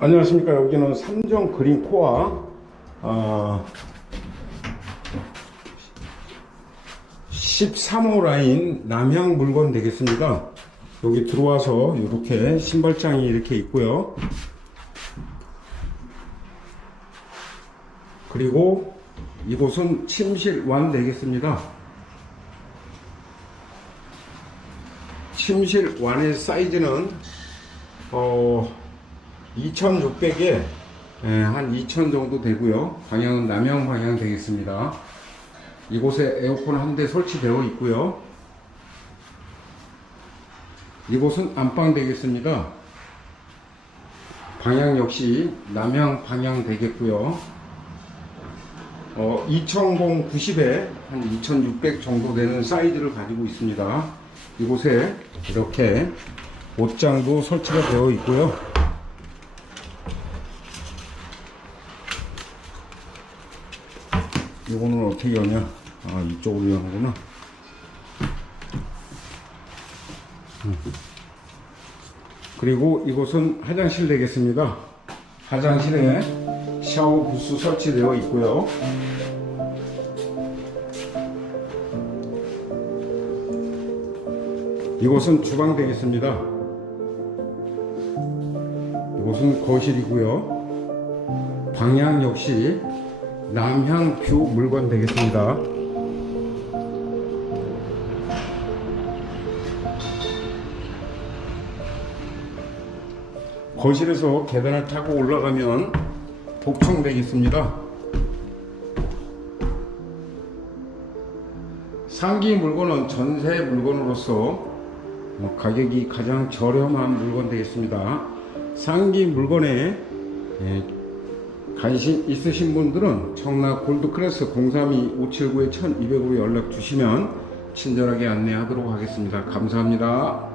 안녕하십니까. 여기는 삼정 그린 코아 아, 13호 라인 남향 물건 되겠습니다. 여기 들어와서 이렇게 신발장이 이렇게 있고요. 그리고 이곳은 침실 완 되겠습니다. 침실 완의 사이즈는 어 2600에 한 2000 정도 되고요. 방향은 남향 방향 되겠습니다. 이곳에 에어컨 한 대 설치되어 있고요. 이곳은 안방 되겠습니다. 방향 역시 남향 방향 되겠고요. 어, 2000 90에 한 2600 정도 되는 사이즈를 가지고 있습니다. 이곳에 이렇게 옷장도 설치가 되어 있고요. 이거는 어떻게 하냐? 아, 이쪽으로 하는구나. 음. 그리고 이곳은 화장실 되겠습니다. 화장실에 샤워 부스 설치되어 있고요. 이곳은 주방 되겠습니다. 이곳은 거실이고요. 방향 역시 남향 뷰 물건 되겠습니다. 거실에서 계단을 타고 올라가면 복층 되겠습니다. 상기 물건은 전세 물건으로서 어, 가격이 가장 저렴한 물건 되겠습니다. 상기 물건에 예, 관심 있으신 분들은 청라 골드크래스 032-579-1200으로 연락 주시면 친절하게 안내하도록 하겠습니다. 감사합니다.